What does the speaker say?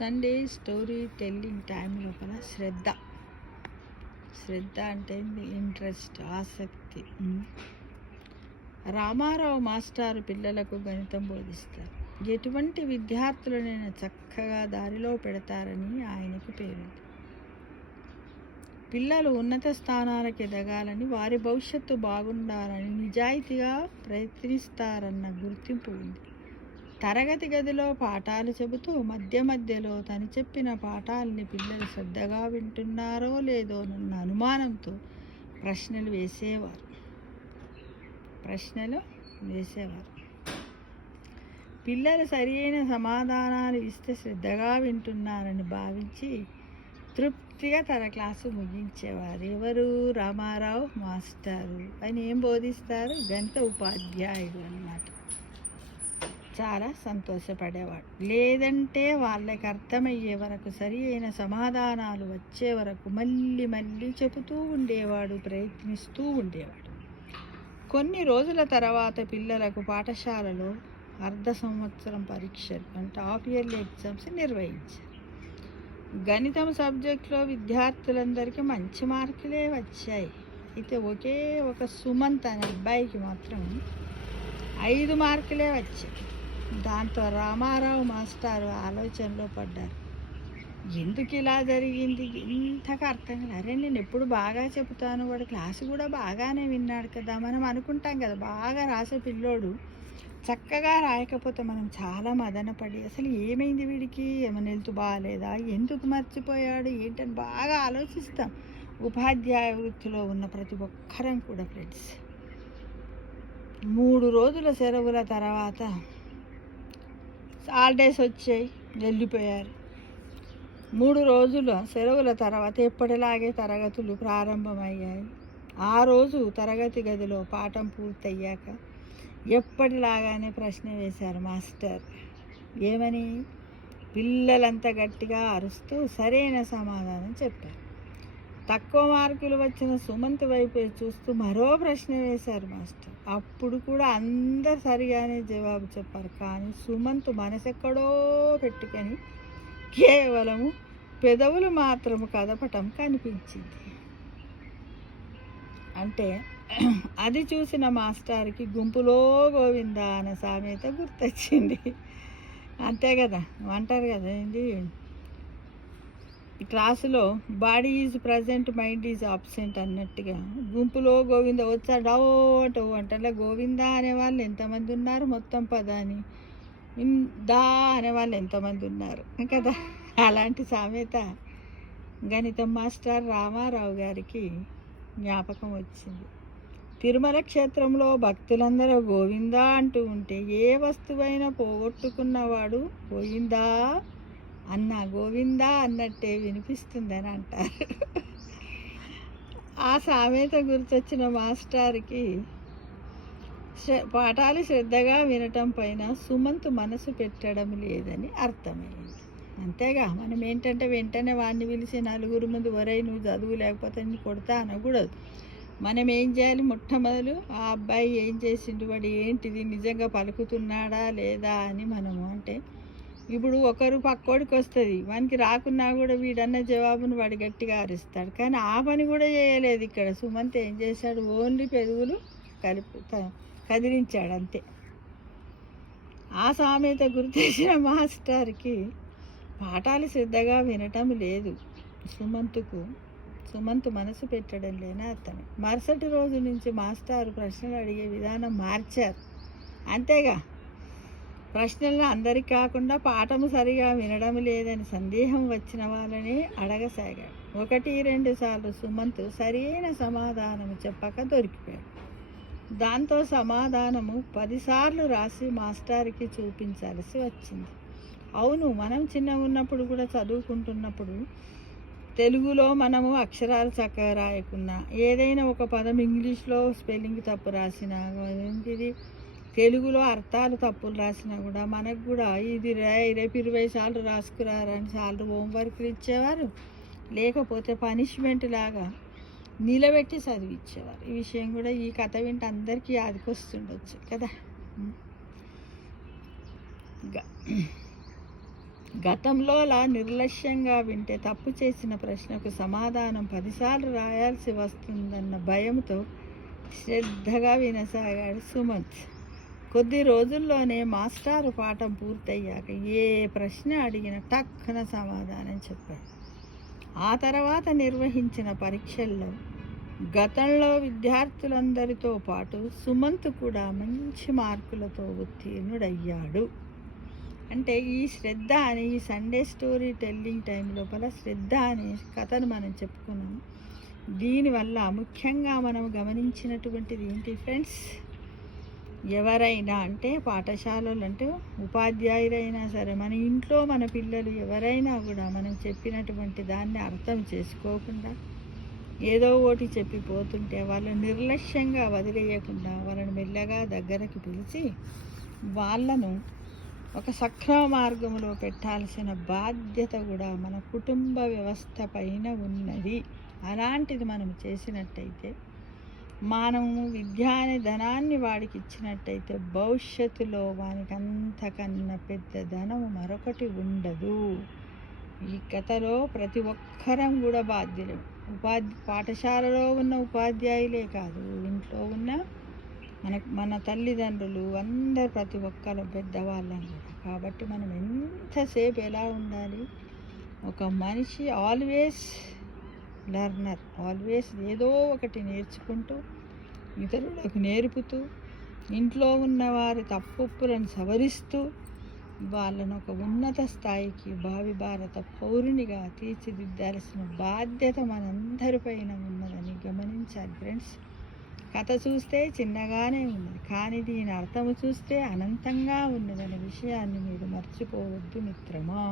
Sunday story telling time లోపల శ్రద్ధ అంటే interest, ఆసక్తి. రామారావు మాస్టారు పిల్లలకు గణితం బోధిస్తారు. ఎటువంటి విద్యార్థులనైనా చక్కగా దారిలో పెడతారని ఆయనకు పేరు. పిల్లలు ఉన్నత స్థానాలకు ఎదగాలని, వారి భవిష్యత్తు బాగుండాలని నిజాయితీగా ప్రయత్నిస్తారన్న గుర్తింపు ఉంది. తరగతి గదిలో పాఠాలు చెబుతూ మధ్యలో తను చెప్పిన పాఠాలని పిల్లలు శ్రద్ధగా వింటున్నారో లేదోనన్న అనుమానంతో ప్రశ్నలు వేసేవారు. పిల్లలు సరియైన సమాధానాలు ఇస్తే శ్రద్ధగా వింటున్నారని భావించి తృప్తిగా తన క్లాసు ముగించేవారు. ఎవరు? రామారావు మాస్టారు. ఆయన ఏం బోధిస్తారు? గణిత ఉపాధ్యాయుడు అన్నమాట. చాలా సంతోషపడేవాడు. లేదంటే వాళ్ళకి అర్థమయ్యే వరకు, సరి అయిన సమాధానాలు వచ్చే వరకు మళ్ళీ చెబుతూ ఉండేవాడు, ప్రయత్నిస్తూ ఉండేవాడు. కొన్ని రోజుల తర్వాత పిల్లలకు పాఠశాలలో అర్ధ సంవత్సరం పరీక్షలు అంటే హాఫ్ ఇయర్లీ ఎగ్జామ్స్ నిర్వహించారు. గణితం సబ్జెక్టులో విద్యార్థులందరికీ మంచి మార్కులే వచ్చాయి. అయితే ఒకే ఒక సుమంత్ అనే అబ్బాయికి మాత్రం 5 మార్కులే వచ్చాయి. దాంతో రామారావు మాస్టారు ఆలోచనలో పడ్డారు. ఎందుకు ఇలా జరిగింది? ఇంతగా అర్థం కాదు. అరే, నేను ఎప్పుడు బాగా చెబుతాను, వాడు క్లాసు కూడా బాగానే విన్నాడు కదా. మనం అనుకుంటాం కదా, బాగా రాసే పిల్లోడు చక్కగా రాయకపోతే మనం చాలా మదనపడి అసలు ఏమైంది వీడికి, ఏమైనా హెల్త్ బాగాలేదా, ఎందుకు మర్చిపోయాడు ఏంటని బాగా ఆలోచిస్తాం. ఉపాధ్యాయ వృత్తిలో ఉన్న ప్రతి ఒక్కరం కూడా ఫ్రెండ్స్. 3 రోజుల సెలవుల తర్వాత హాలిడేస్ వచ్చాయి, వెళ్ళిపోయారు. 3 రోజుల సెలవుల తర్వాత ఎప్పటిలాగే తరగతులు ప్రారంభమయ్యాయి. ఆ రోజు తరగతి గదిలో పాఠం పూర్తయ్యాక ఎప్పటిలాగానే ప్రశ్న వేశారు మాస్టర్. ఏమని? పిల్లలంతా గట్టిగా అరుస్తూ సరైన సమాధానం చెప్పారు. తక్కువ మార్కులు వచ్చిన సుమంత్ వైపు చూస్తూ మరో ప్రశ్న వేశారు మాస్టర్. అప్పుడు కూడా అందరు సరిగానే జవాబు చెప్పారు. కానీ సుమంత్ మనసెక్కడో పెట్టుకొని కేవలము పెదవులు మాత్రము కదపటం కనిపించింది. అంటే అది చూసిన మాస్టర్కి గుంపులో గోవిందా అన్న సామెత గుర్తొచ్చింది. అంతే కదా, అంటారు కదా ఏంటి, క్లాసులో body is present, mind is absent అన్నట్టుగా గుంపులో గోవింద వచ్చాడో అంటే గోవిందా అనేవాళ్ళు ఎంతమంది ఉన్నారు, మొత్తం పదాని దా అనేవాళ్ళు ఎంతమంది ఉన్నారు కదా. అలాంటి సామెత గణితం మాస్టర్ రామారావు గారికి జ్ఞాపకం వచ్చింది. తిరుమల క్షేత్రంలో భక్తులందరూ గోవిందా అంటూ ఉంటే ఏ వస్తువైనా పోగొట్టుకున్నవాడు పోయిందా అన్న గోవిందా అన్నట్టే వినిపిస్తుందని అంటారు. ఆ సామెత గుర్తొచ్చిన మాస్టర్కి పాఠాలు శ్రద్ధగా వినటం పైన సుమంత్ మనసు పెట్టడం లేదని అర్థమైంది. అంతేగా, మనం ఏంటంటే వెంటనే వాడిని పిలిచి నలుగురు ముందు ఒరై నువ్వు చదువు లేకపోతే నేను కొడతా అనకూడదు. మనం ఏం చేయాలి? మొట్టమొదలు ఆ అబ్బాయి ఏం చేసిండు, వాడు ఏంటిది, నిజంగా పలుకుతున్నాడా లేదా అని మనము అంటే ఇప్పుడు ఒకరు పక్కోడికి వస్తుంది, వానికి రాకున్నా కూడా వీడన్న జవాబును వాడు గట్టిగా అరుస్తాడు. కానీ ఆ పని కూడా చేయలేదు ఇక్కడ. సుమంత్ ఏం చేశాడు? ఓన్లీ పెదవులు కదిలించాడు అంతే. ఆ సామెత గుర్తొచ్చిన మాస్టర్కి పాఠాలు శ్రద్ధగా వినటం లేదు, సుమంత్ మనసు పెట్టడం లేని అర్థమే. మరుసటి రోజు నుంచి మాస్టారు ప్రశ్నలు అడిగే విధానం మార్చారు. అంతేగా, ప్రశ్నలను అందరికీ కాకుండా పాఠము సరిగా వినడం లేదని సందేహం వచ్చిన వాళ్ళని అడగసాగాడు. 1-2 సార్లు సుమంత్ సరైన సమాధానము చెప్పక దొరికిపోయాడు. దాంతో సమాధానము 10 సార్లు రాసి మాస్టర్కి చూపించాల్సి వచ్చింది. అవును, మనం చిన్నగా ఉన్నప్పుడు కూడా చదువుకుంటున్నప్పుడు తెలుగులో మనము అక్షరాలు చక్కగా రాయకున్నా, ఏదైనా ఒక పదం ఇంగ్లీష్లో స్పెల్లింగ్ తప్పు రాసినా, ఏంటిది తెలుగులో అర్థాలు తప్పులు రాసినా కూడా మనకు కూడా ఇది రేపు 20 సార్లు రాసుకురా 2 సార్లు హోంవర్క్లు ఇచ్చేవారు. లేకపోతే పనిష్మెంట్ లాగా నిలబెట్టి చదివించేవారు. ఈ విషయం కూడా ఈ కథ వింటే అందరికీ యాదికొస్తుండొచ్చు కదా. గతంలో అలా నిర్లక్ష్యంగా వింటే తప్పు చేసిన ప్రశ్నకు సమాధానం 10 సార్లు రాయాల్సి వస్తుందన్న భయంతో శ్రద్ధగా వినసాగాడు సుమంత్. కొద్ది రోజుల్లోనే మాస్టారు పాఠం పూర్తయ్యాక ఏ ప్రశ్న అడిగినా టక్కున సమాధానం చెప్పాడు. ఆ తర్వాత నిర్వహించిన పరీక్షల్లో గతంలో విద్యార్థులందరితో పాటు సుమంత్ కూడా మంచి మార్కులతో ఉత్తీర్ణుడయ్యాడు. అంటే ఈ శ్రద్ధ అని ఈ సండే స్టోరీ టెల్లింగ్ టైం లోపల శ్రద్ధ అనే కథను మనం చెప్పుకున్నాం. దీనివల్ల ముఖ్యంగా మనం గమనించినటువంటిది ఏంటి ఫ్రెండ్స్, ఎవరైనా అంటే పాఠశాలలు అంటే ఉపాధ్యాయులైనా సరే, మన ఇంట్లో మన పిల్లలు ఎవరైనా కూడా మనం చెప్పినటువంటి దాన్ని అర్థం చేసుకోకుండా ఏదో ఒకటి చెప్పిపోతుంటే వాళ్ళని నిర్లక్ష్యంగా వదిలేయకుండా వాళ్ళని మెల్లగా దగ్గరకు పిలిచి వాళ్ళను ఒక సక్రమ మార్గంలో పెట్టాల్సిన బాధ్యత కూడా మన కుటుంబ వ్యవస్థ పైన ఉన్నది. అలాంటిది మనం చేసినట్టయితే, మనము విద్యా అనే ధనాన్ని వాడికి ఇచ్చినట్టయితే భవిష్యత్తులో వానికి అంతకన్నా పెద్ద ధనం మరొకటి ఉండదు. ఈ కథలో ప్రతి ఒక్కరం కూడా బాధ్యులు. పాఠశాలలో ఉన్న ఉపాధ్యాయులే కాదు, ఇంట్లో ఉన్న మన తల్లిదండ్రులు అందరు, ప్రతి ఒక్కరు పెద్దవాళ్ళం కూడా. కాబట్టి మనం ఎంతసేపు ఎలా ఉండాలి, ఒక మనిషి ఆల్వేస్ లెర్నర్, ఆల్వేస్ ఏదో ఒకటి నేర్చుకుంటూ ఇతరులకు నేర్పుతూ ఇంట్లో ఉన్నవారి తప్పులను సవరిస్తూ వాళ్ళను ఒక ఉన్నత స్థాయికి భావి భారత పౌరునిగా తీర్చిదిద్దాల్సిన బాధ్యత మనందరిపైన ఉన్నదని గమనించాలి ఫ్రెండ్స్. కథ చూస్తే చిన్నగానే ఉన్నది, కానీ దీని అర్థము చూస్తే అనంతంగా ఉన్నదనే విషయాన్ని మీరు మర్చిపోవద్దు మిత్రమా.